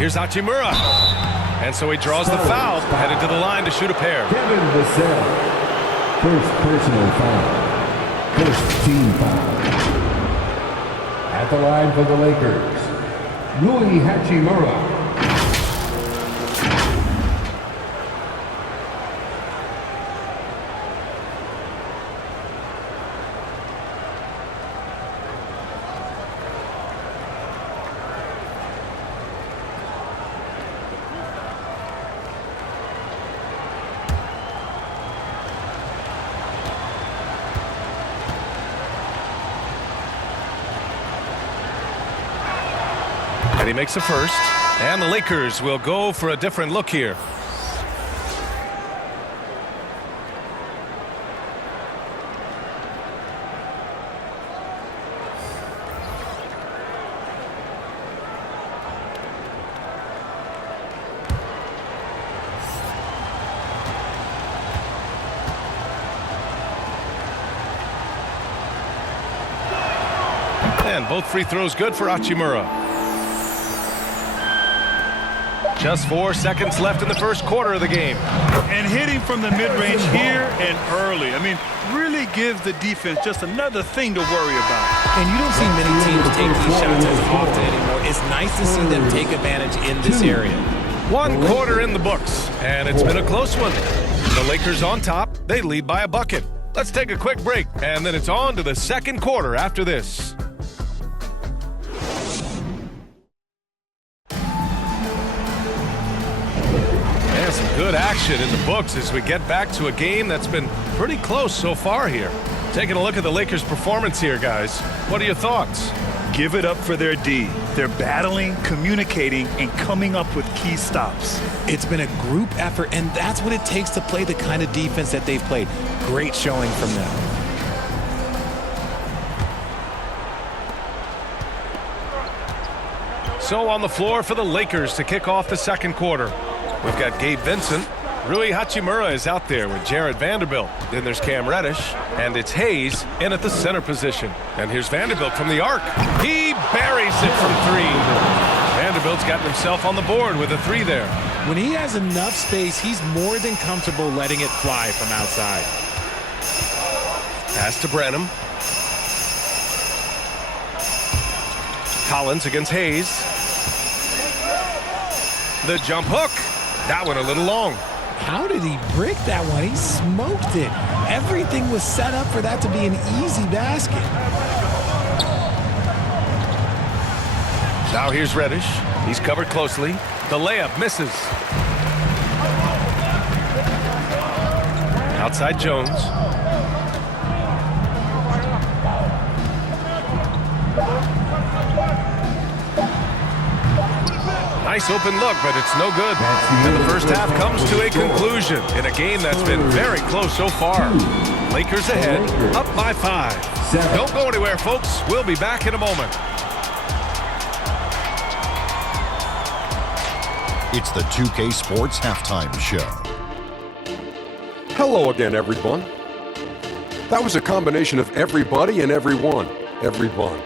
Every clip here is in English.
Here's Hachimura. And so he draws the foul, headed to the line to shoot a pair. First personal foul. First team foul. At the line for the Lakers, Rui Hachimura. And he makes the first. And the Lakers will go for a different look here. And both free throws good for Hachimura. Just 4 seconds left in the first quarter of the game. And hitting from the mid-range here and early. I mean, really gives the defense just another thing to worry about. And you don't see many teams take these shots as often anymore. It's nice to see them take advantage in this area. 1 quarter in the books, and it's been a close one. The Lakers on top. They lead by a bucket. Let's take a quick break, and then it's on to the second quarter after this. Some good action in the books as we get back to a game that's been pretty close so far here. Taking a look at the Lakers' performance here, guys. What are your thoughts? Give it up for their D. They're battling, communicating, and coming up with key stops. It's been a group effort, and that's what it takes to play the kind of defense that they've played. Great showing from them. So on the floor for the Lakers to kick off the second quarter. We've got Gabe Vincent. Rui Hachimura is out there with Jarrett Vanderbilt. Then there's Cam Reddish. And it's Hayes in at the center position. And here's Vanderbilt from the arc. He buries it from 3. Vanderbilt's gotten himself on the board with a 3 there. When he has enough space, he's more than comfortable letting it fly from outside. Pass to Branham. Collins against Hayes. The jump hook. That one a little long. How did he brick that one? He smoked it. Everything was set up for that to be an easy basket. Now here's Reddish. He's covered closely. The layup misses. Outside Jones. Nice open look, but it's no good. And the first half comes to a conclusion in a game that's been very close so far. Lakers ahead, up by 5. Don't go anywhere, folks. We'll be back in a moment. It's the 2K Sports Halftime Show. Hello again, everyone. That was a combination of everybody and everyone. Everyone.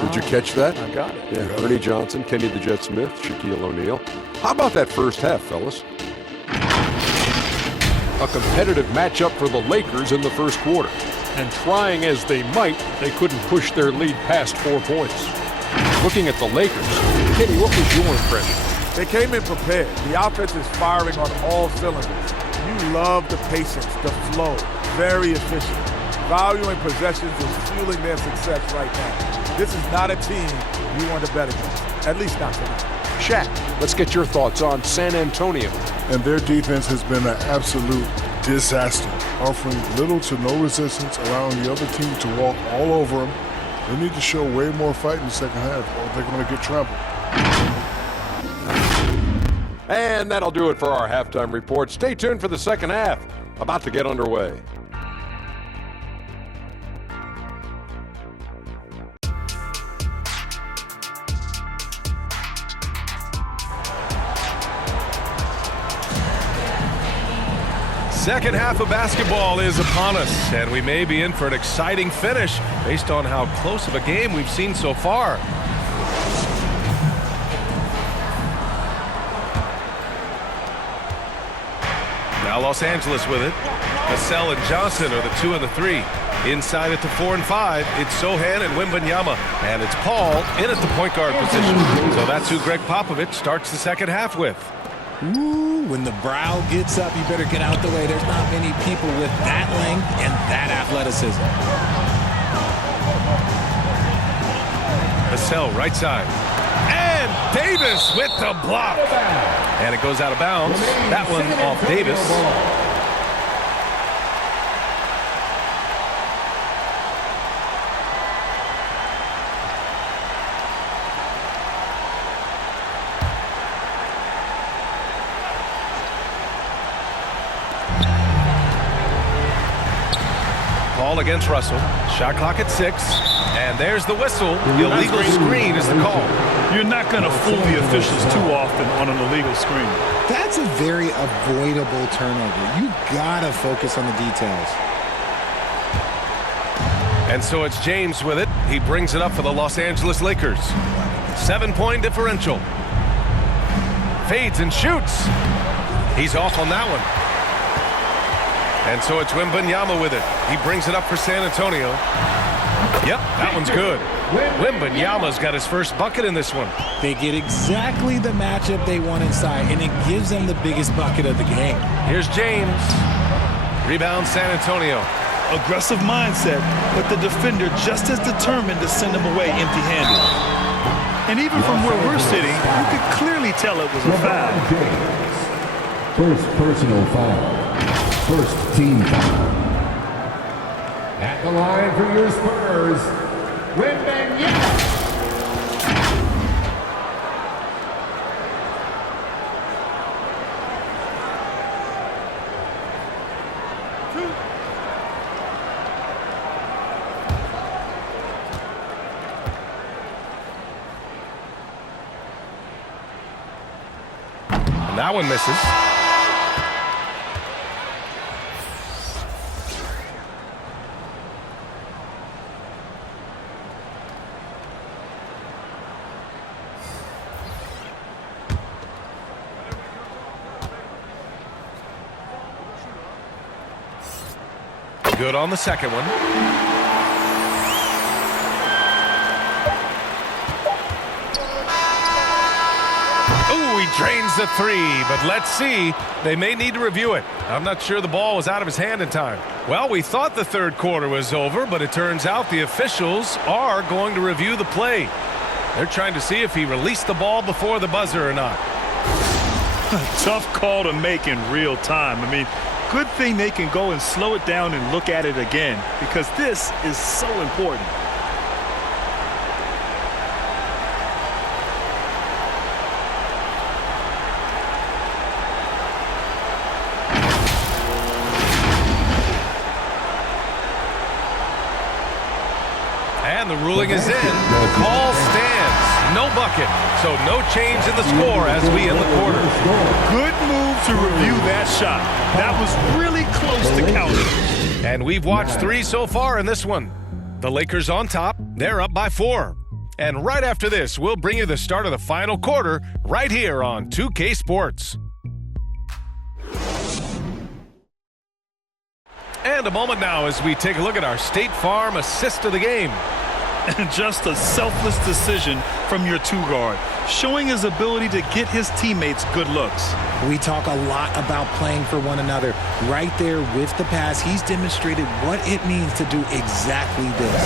Did you catch that? I got it. Yeah, Ernie Johnson, Kenny the Jet Smith, Shaquille O'Neal. How about that first half, fellas? A competitive matchup for the Lakers in the first quarter. And trying as they might, they couldn't push their lead past 4 points. Looking at the Lakers, Kenny, what was your impression? They came in prepared. The offense is firing on all cylinders. You love the patience, the flow, very efficient. Valuing possessions is fueling their success right now. This is not a team you want to bet against, at least not tonight. Shaq, let's get your thoughts on San Antonio. And their defense has been an absolute disaster, offering little to no resistance, allowing the other team to walk all over them. They need to show way more fight in the second half, or they're going to get trampled. And that'll do it for our halftime report. Stay tuned for the second half, about to get underway. Second half of basketball is upon us, and we may be in for an exciting finish based on how close of a game we've seen so far. Now Los Angeles with it. Vassell and Johnson are the 2 and the 3. Inside at the 4 and 5, it's Sohan and Wembanyama. And it's Paul in at the point guard position. So that's who Greg Popovich starts the second half with. Ooh, when the brow gets up, you better get out the way. There's not many people with that length and that athleticism. Vassell, right side. And Davis with the block. And it goes out of bounds. That one off Davis. Ball against Russell. Shot clock at 6. And there's the whistle. The illegal screen is the call. You're not going to fool the officials too often on an illegal screen. That's a very avoidable turnover. You gotta focus on the details. And so it's James with it. He brings it up for the Los Angeles Lakers. 7-point differential. Fades and shoots. He's off on that one. And so it's Wembanyama with it. He brings it up for San Antonio. Yep, that one's good. Wembanyama's got his first bucket in this one. They get exactly the matchup they want inside, and it gives them the biggest bucket of the game. Here's James. Rebound San Antonio. Aggressive mindset, but the defender just as determined to send him away empty-handed. And even from where we're sitting, you could clearly tell it was a foul. First personal foul. First team foul. At the line for your Spurs, Wembanyama. And that one misses. Good on the second one. Ooh, he drains the 3, but let's see. They may need to review it. I'm not sure the ball was out of his hand in time. Well, we thought the third quarter was over, but it turns out the officials are going to review the play. They're trying to see if he released the ball before the buzzer or not. Tough call to make in real time. I mean, good thing they can go and slow it down and look at it again, because this is so important. And the ruling is in. The call stands. No bucket. So no change in the score as we end the quarter. Good move to review that shot. That was really close to counting. And we've watched 3 so far in this one. The Lakers on top. They're up by 4. And right after this, we'll bring you the start of the final quarter right here on 2K Sports. And a moment now as we take a look at our State Farm assist of the game. And just a selfless decision from your 2-guard, showing his ability to get his teammates good looks. We talk a lot about playing for one another. Right there with the pass, he's demonstrated what it means to do exactly this.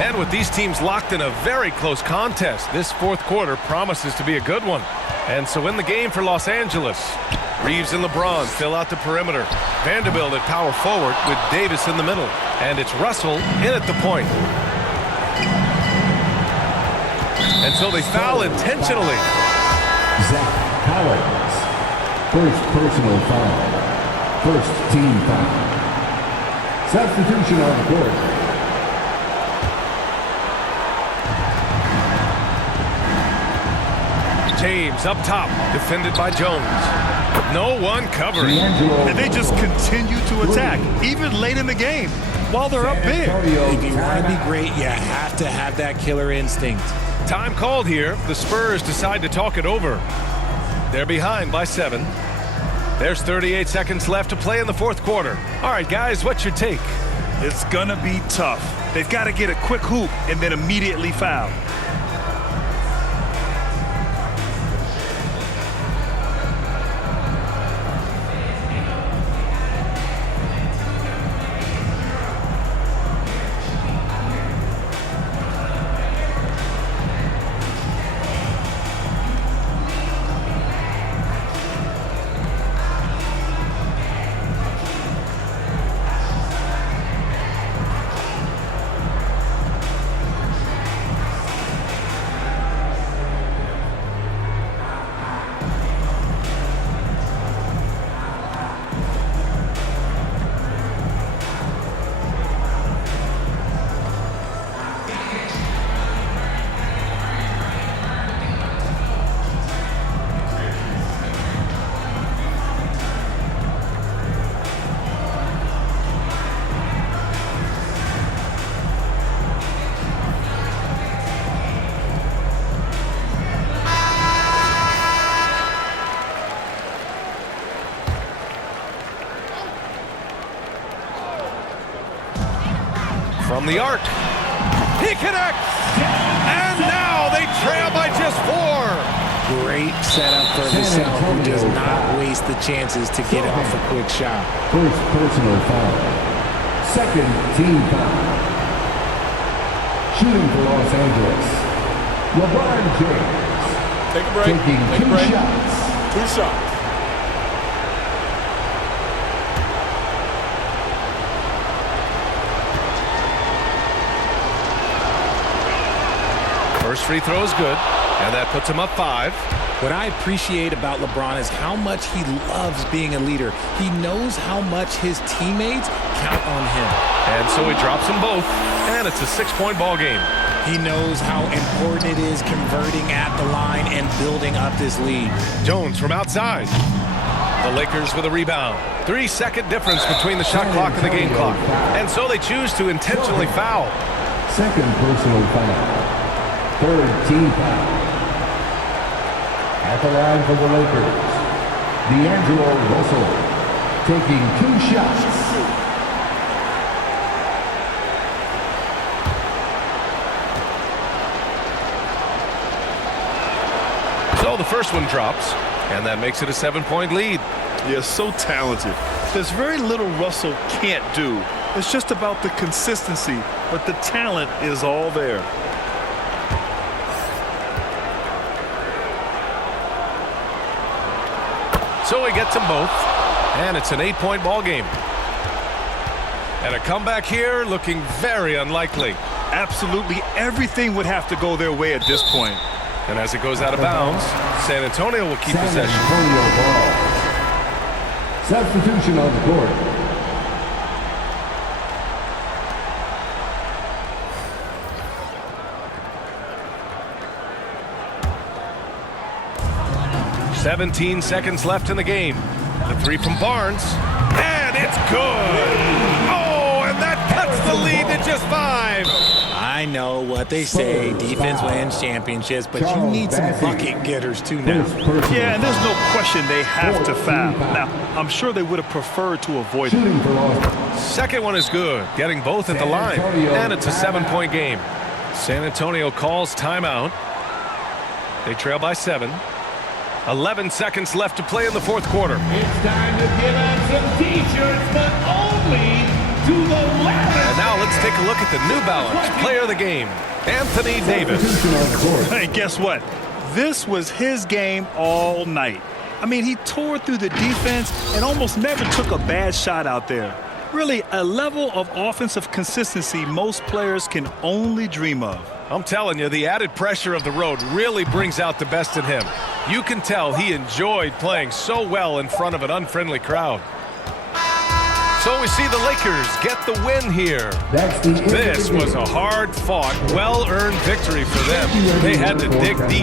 And with these teams locked in a very close contest, this fourth quarter promises to be a good one. And so in the game for Los Angeles, Reeves and LeBron fill out the perimeter. Vanderbilt at power forward with Davis in the middle. And it's Russell in at the point. And so they foul intentionally. Zach Collins. First personal foul. First team foul. Substitution on the court. James up top, defended by Jones. No one covering. And they just continue to attack, even late in the game, while they're up big. If you want to be great, you have to have that killer instinct. Time called here. The Spurs decide to talk it over. They're behind by 7. There's 38 seconds left to play in the fourth quarter. All right, guys, what's your take? It's going to be tough. They've got to get a quick hoop and then immediately foul. From the arc. He connects! And now they trail by just 4. Great setup for Vassell, who does not waste the chances to get off a quick shot. First personal foul. Second team foul. Shooting for Los Angeles, LeBron James. Take a break. Taking Take a 2 break. shots. 2 shots. First free throw is good, and that puts him up 5. What I appreciate about LeBron is how much he loves being a leader. He knows how much his teammates count on him. And so he drops them both, and it's a 6-point ball game. He knows how important it is converting at the line and building up this lead. Jones from outside. The Lakers with a rebound. 3-second difference between the shot clock and the game clock. And so they choose to intentionally foul. Second personal foul. Third team foul. At the line for the Lakers, D'Angelo Russell taking 2 shots. So the first one drops, and that makes it a 7-point lead. He so talented. There's very little Russell can't do. It's just about the consistency, but the talent is all there. So he gets them both, and it's an 8-point ball game. And a comeback here looking very unlikely. Absolutely everything would have to go their way at this point. And as it goes out of bounds, San Antonio will keep possession. San Antonio ball. Substitution on the court. "17 seconds left in the game. The 3 from Barnes, and it's good. Oh, and that cuts the lead to just 5. I know what they say, defense wins championships, but you need some bucket getters too now. Yeah, and there's no question they have to foul. Now, I'm sure they would have preferred to avoid it. Second one is good, getting both at the line, and it's a 7-point game. San Antonio calls timeout. They trail by 7. 11 seconds left to play in the fourth quarter. It's time to give out some T-shirts, but only to the left. And now let's take a look at the New Balance player of the game, Anthony Davis. Hey, guess what? This was his game all night. I mean, he tore through the defense and almost never took a bad shot out there. Really, a level of offensive consistency most players can only dream of. I'm telling you, the added pressure of the road really brings out the best in him. You can tell he enjoyed playing so well in front of an unfriendly crowd. So we see the Lakers get the win here. This was a hard-fought, well-earned victory for them. They had to dig deep.